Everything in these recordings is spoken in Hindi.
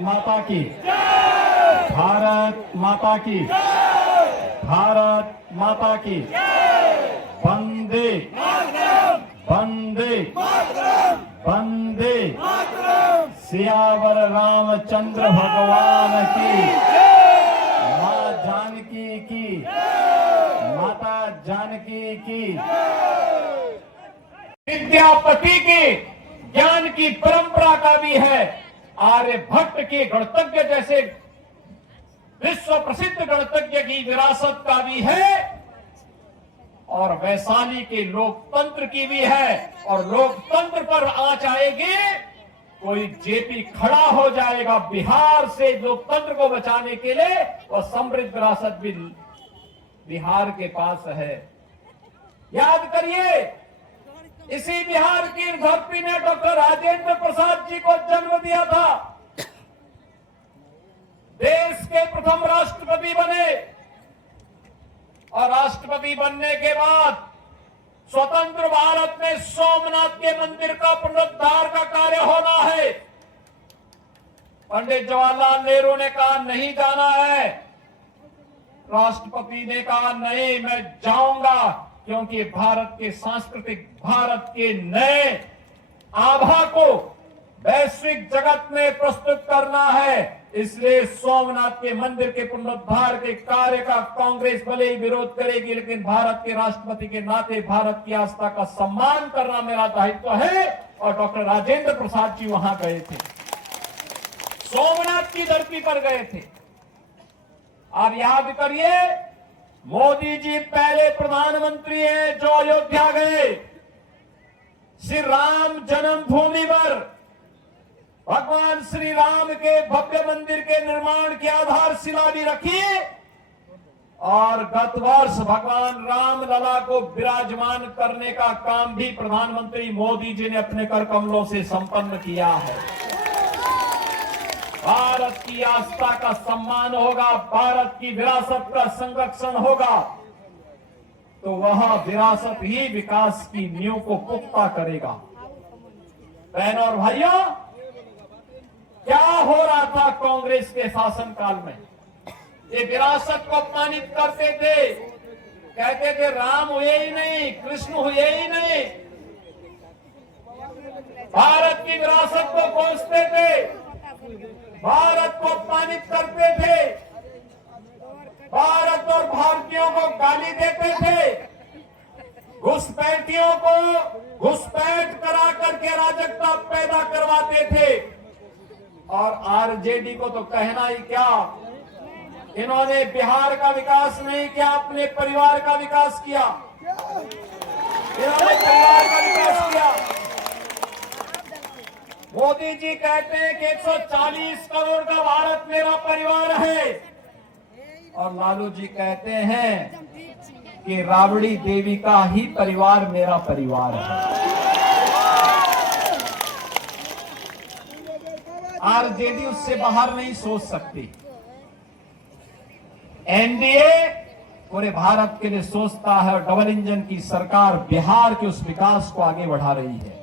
माता की, भारत माता की, भारत माता की, वंदे वंदे वंदे, सियावर रामचंद्र भगवान की, माँ जानकी की, माता जानकी की, विद्यापति के ज्ञान की परंपरा का भी है, आर्यभट्ट के गणतज्ञ जैसे विश्व प्रसिद्ध गणतज्ञ की विरासत का भी है, और वैशाली के लोकतंत्र की भी है। और लोकतंत्र पर आंच आएगी, कोई जेपी खड़ा हो जाएगा बिहार से लोकतंत्र को बचाने के लिए, और समृद्ध विरासत भी बिहार के पास है। याद करिए, इसी बिहार की धरती ने डॉक्टर राजेंद्र प्रसाद जी को जन्म दिया था, देश के प्रथम राष्ट्रपति बने, और राष्ट्रपति बनने के बाद स्वतंत्र भारत में सोमनाथ के मंदिर का पुनरुद्धार का कार्य होना है। पंडित जवाहरलाल नेहरू ने कहा नहीं जाना है, राष्ट्रपति ने कहा नहीं मैं जाऊंगा, क्योंकि भारत के सांस्कृतिक, भारत के नए आभा को वैश्विक जगत में प्रस्तुत करना है। इसलिए सोमनाथ के मंदिर के पुनरुद्धार के कार्य का कांग्रेस भले ही विरोध करेगी, लेकिन भारत के राष्ट्रपति के नाते भारत की आस्था का सम्मान करना मेरा दायित्व है। और डॉक्टर राजेंद्र प्रसाद जी वहां गए थे, सोमनाथ की धरती पर गए थे। आप याद करिए, मोदी जी पहले प्रधानमंत्री हैं जो अयोध्या गए, श्री राम जन्मभूमि पर भगवान श्री राम के भव्य मंदिर के निर्माण की आधारशिला भी रखी, और गत वर्ष भगवान राम लला को विराजमान करने का काम भी प्रधानमंत्री मोदी जी ने अपने कर कमलों से संपन्न किया है। भारत की आस्था का सम्मान होगा, भारत की विरासत का संरक्षण होगा, तो वह विरासत ही विकास की नींव को पुख्ता करेगा। बहनों और भाइयों, क्या हो रहा था कांग्रेस के शासनकाल में? ये विरासत को अपमानित करते थे, कहते थे राम हुए ही नहीं, कृष्ण हुए ही नहीं, भारत की विरासत को कोसते थे, भारत को अपमानित करते थे, भारत और भारतीयों को गाली देते थे, घुसपैठियों को घुसपैठ करा करके अराजकता पैदा करवाते थे। और आरजेडी को तो कहना ही क्या, इन्होंने बिहार का विकास नहीं किया, अपने परिवार का विकास किया, इन्होंने परिवार का विकास किया। मोदी जी कहते हैं कि 140 करोड़ का भारत मेरा परिवार है, और लालू जी कहते हैं कि राबड़ी देवी का ही परिवार मेरा परिवार है। आरजेडी उससे बाहर नहीं सोच सकती। एनडीए पूरे भारत के लिए सोचता है, और डबल इंजन की सरकार बिहार के उस विकास को आगे बढ़ा रही है।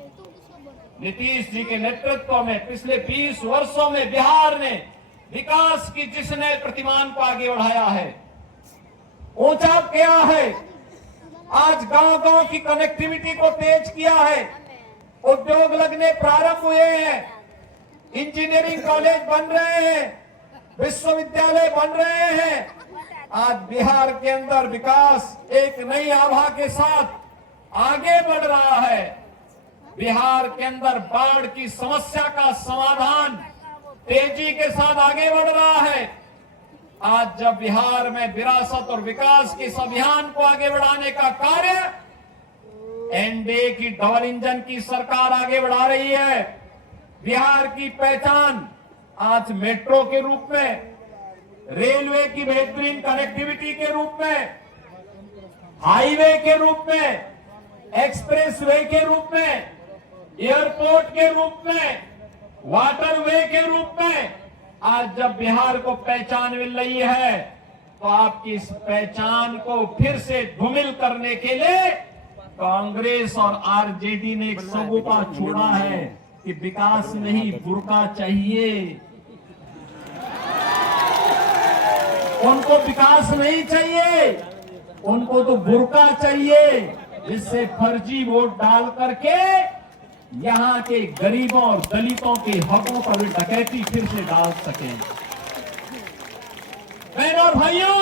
नीतीश जी के नेतृत्व में पिछले 20 वर्षों में बिहार ने विकास की जिस नए प्रतिमान को आगे बढ़ाया है, ऊंचा किया है, आज गांव-गांव की कनेक्टिविटी को तेज किया है, उद्योग लगने प्रारंभ हुए हैं, इंजीनियरिंग कॉलेज बन रहे हैं, विश्वविद्यालय बन रहे हैं। आज बिहार के अंदर विकास एक नई आभा के साथ आगे बढ़ रहा है। बिहार के अंदर बाढ़ की समस्या का समाधान तेजी के साथ आगे बढ़ रहा है। आज जब बिहार में विरासत और विकास के इस अभियान को आगे बढ़ाने का कार्य एनडीए की डबल इंजन की सरकार आगे बढ़ा रही है, बिहार की पहचान आज मेट्रो के रूप में, रेलवे की बेहतरीन कनेक्टिविटी के रूप में, हाईवे के रूप में, एक्सप्रेसवे के रूप में, एयरपोर्ट के रूप में, वाटरवे के रूप में आज जब बिहार को पहचान मिल रही है, तो आपकी इस पहचान को फिर से धूमिल करने के लिए कांग्रेस और आरजेडी ने एक सगुफा छोड़ा है कि विकास नहीं बुर्का चाहिए। उनको विकास नहीं चाहिए, उनको तो बुर्का चाहिए, जिससे फर्जी वोट डाल करके यहां के गरीबों और दलितों के हकों पर डकैती फिर से डाल सकें। बहनों और भाइयों,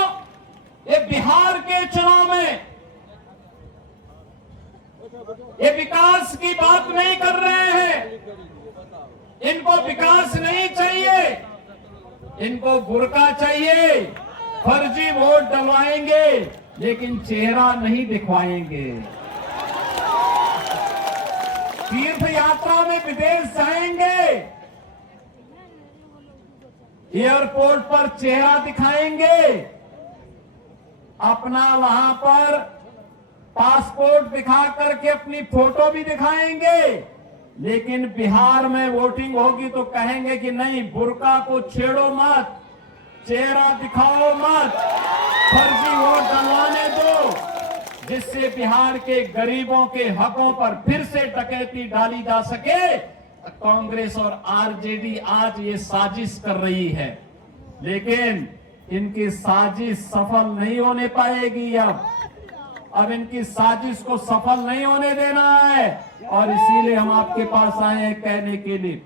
ये बिहार के चुनाव में ये विकास की बात नहीं कर रहे हैं। इनको विकास नहीं चाहिए, इनको बुर्का चाहिए। फर्जी वोट डलवाएंगे लेकिन चेहरा नहीं दिखवाएंगे। तीर्थ यात्रा में विदेश जाएंगे, एयरपोर्ट पर चेहरा दिखाएंगे, अपना वहां पर पासपोर्ट दिखा करके अपनी फोटो भी दिखाएंगे, लेकिन बिहार में वोटिंग होगी तो कहेंगे कि नहीं, बुर्का को छेड़ो मत, चेहरा दिखाओ मत, फर्जी वोट डलवाने दो, जिससे बिहार के गरीबों के हकों पर फिर से डकैती डाली जा सके। कांग्रेस और आरजेडी आज ये साजिश कर रही है, लेकिन इनकी साजिश सफल नहीं होने पाएगी। अब इनकी साजिश को सफल नहीं होने देना है, और इसीलिए हम आपके पास आए हैं कहने के लिए,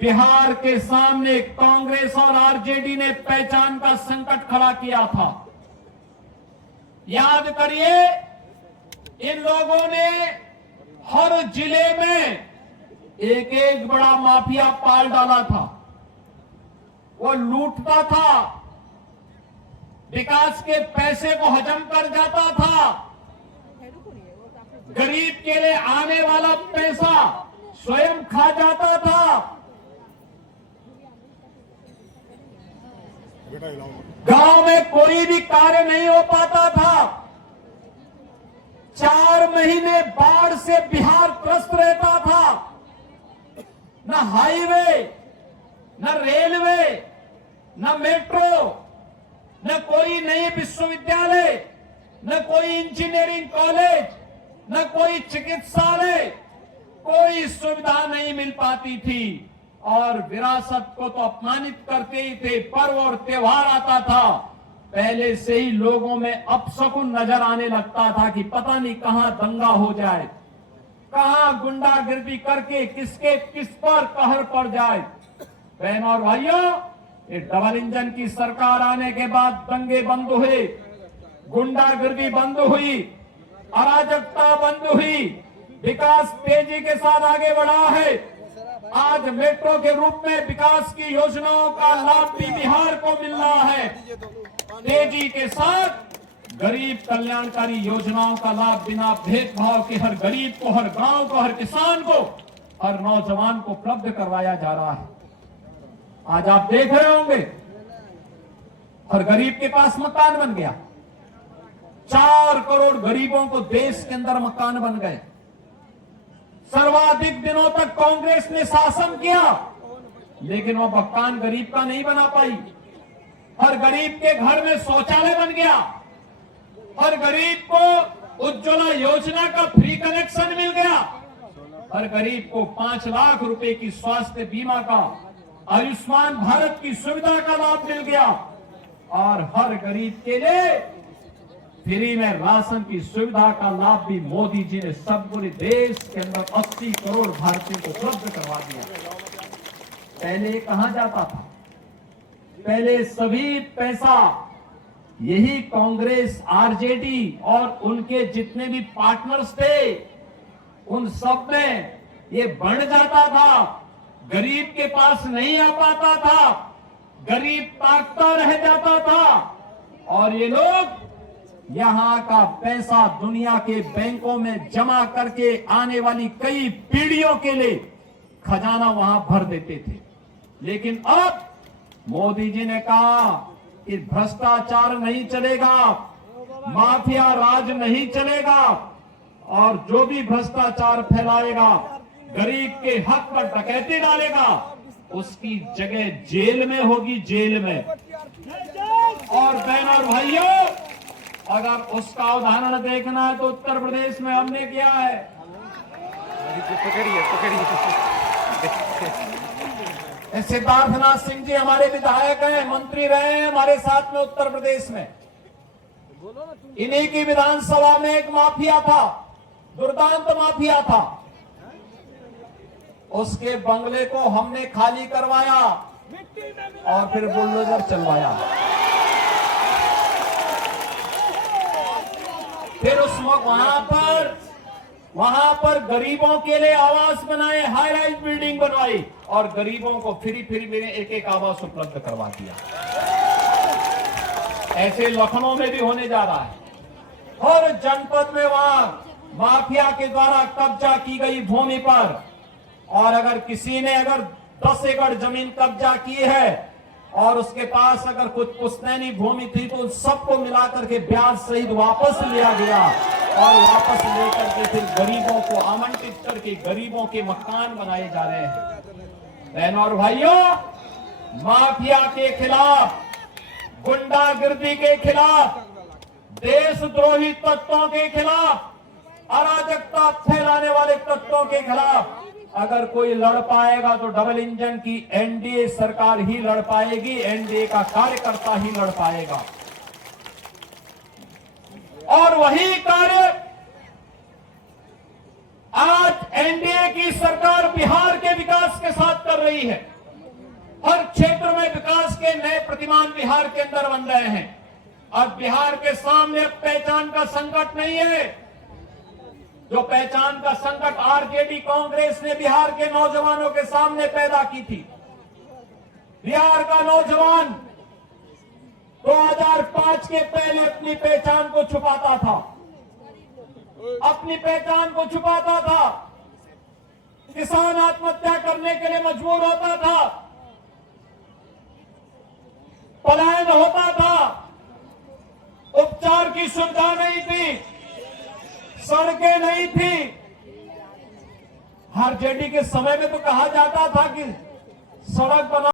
बिहार के सामने कांग्रेस और आरजेडी ने पहचान का संकट खड़ा किया था। याद करिए, इन लोगों ने हर जिले में एक एक बड़ा माफिया पाल डाला था। वो लूटता था, विकास के पैसे को हजम कर जाता था, गरीब के लिए आने वाला पैसा स्वयं खा जाता था। गांव में कोई भी कार्य नहीं हो पाता था। 4 महीने बाढ़ से बिहार त्रस्त रहता था। न हाईवे, न रेलवे, न मेट्रो, न कोई नए विश्वविद्यालय, न कोई इंजीनियरिंग कॉलेज, न कोई चिकित्सालय, कोई सुविधा नहीं मिल पाती थी, और विरासत को तो अपमानित करते ही थे। पर्व और त्योहार आता था, पहले से ही लोगों में अपशकुन नजर आने लगता था कि पता नहीं कहां दंगा हो जाए, कहां गुंडागिर्दी करके किसके किस पर कहर पड़ जाए। बहनों और भाइयों, ये डबल इंजन की सरकार आने के बाद दंगे बंद हुए, गुंडागिर्दी बंद हुई, अराजकता बंद हुई, विकास तेजी के साथ आगे बढ़ा है। आज मेट्रो के रूप में विकास की योजनाओं का लाभ भी बिहार को मिल रहा है। तेजी के साथ गरीब कल्याणकारी योजनाओं का लाभ बिना भेदभाव के हर गरीब को, हर गांव को, हर किसान को, हर नौजवान को उपलब्ध करवाया जा रहा है। आज आप देख रहे होंगे, हर गरीब के पास मकान बन गया। 4 करोड़ गरीबों को देश के अंदर मकान बन गए। सर्वाधिक दिनों तक कांग्रेस ने शासन किया, लेकिन वो मकान गरीब का नहीं बना पाई। हर गरीब के घर में शौचालय बन गया, हर गरीब को उज्ज्वला योजना का फ्री कनेक्शन मिल गया, हर गरीब को 5 लाख रुपए की स्वास्थ्य बीमा का, आयुष्मान भारत की सुविधा का लाभ मिल गया, और हर गरीब के लिए फ्री में राशन की सुविधा का लाभ भी मोदी जी ने सब पूरे देश के अंदर 80 करोड़ भारतीयों को उपलब्ध करवा दिया। पहले कहां जाता था? पहले सभी पैसा यही कांग्रेस, आरजेडी और उनके जितने भी पार्टनर्स थे, उन सब में ये बढ़ जाता था, गरीब के पास नहीं आ पाता था, गरीब ताकता रह जाता था, और ये लोग यहां का पैसा दुनिया के बैंकों में जमा करके आने वाली कई पीढ़ियों के लिए खजाना वहां भर देते थे। लेकिन अब मोदी जी ने कहा कि भ्रष्टाचार नहीं चलेगा, माफिया राज नहीं चलेगा, और जो भी भ्रष्टाचार फैलाएगा, गरीब के हक पर डकैती डालेगा, उसकी जगह जेल में होगी, जेल में। और बहनों और भाइयों, अगर उसका उदाहरण देखना है तो उत्तर प्रदेश में हमने किया है। सिद्धार्थनाथ सिंह जी हमारे विधायक हैं, मंत्री रहे हैं हमारे साथ में उत्तर प्रदेश में। इन्हीं की विधानसभा में एक माफिया था, दुर्दांत माफिया था, उसके बंगले को हमने खाली करवाया और फिर बुलडोजर चलवाया। फिर उस वहां पर गरीबों के लिए आवास बनाए, हाई राइज बिल्डिंग बनवाई और गरीबों को फ्री में एक एक आवास उपलब्ध करवा दिया। ऐसे लखनऊ में भी होने जा रहा है। हर जनपद में वहां माफिया के द्वारा कब्जा की गई भूमि पर, और अगर किसी ने 10 एकड़ जमीन कब्जा की है और उसके पास अगर कुछ पुश्तैनी भूमि थी तो सबको मिलाकर के ब्याज सहित वापस लिया गया और वापस लेकर के फिर गरीबों को आवंटित करके गरीबों के मकान बनाए जा रहे हैं। बहनों और भाइयों, माफिया के खिलाफ, गुंडागिर्दी के खिलाफ, देशद्रोही तत्वों के खिलाफ, अराजकता फैलाने वाले तत्वों के खिलाफ अगर कोई लड़ पाएगा तो डबल इंजन की एनडीए सरकार ही लड़ पाएगी, एनडीए का कार्यकर्ता ही लड़ पाएगा। और वही कार्य आज एनडीए की सरकार बिहार के विकास के साथ कर रही है। हर क्षेत्र में विकास के नए प्रतिमान बिहार के अंदर बन रहे हैं। अब बिहार के सामने पहचान का संकट नहीं है। जो पहचान का संकट आरजेडी कांग्रेस ने बिहार के नौजवानों के सामने पैदा की थी। बिहार का नौजवान 2005 के पहले अपनी पहचान को छुपाता था, अपनी पहचान को छुपाता था, किसान आत्महत्या करने के लिए मजबूर होता था, पलायन होता था, उपचार की सुविधा नहीं थी, सड़कें नहीं थी। आरजेडी के समय में तो कहा जाता था कि सड़क बना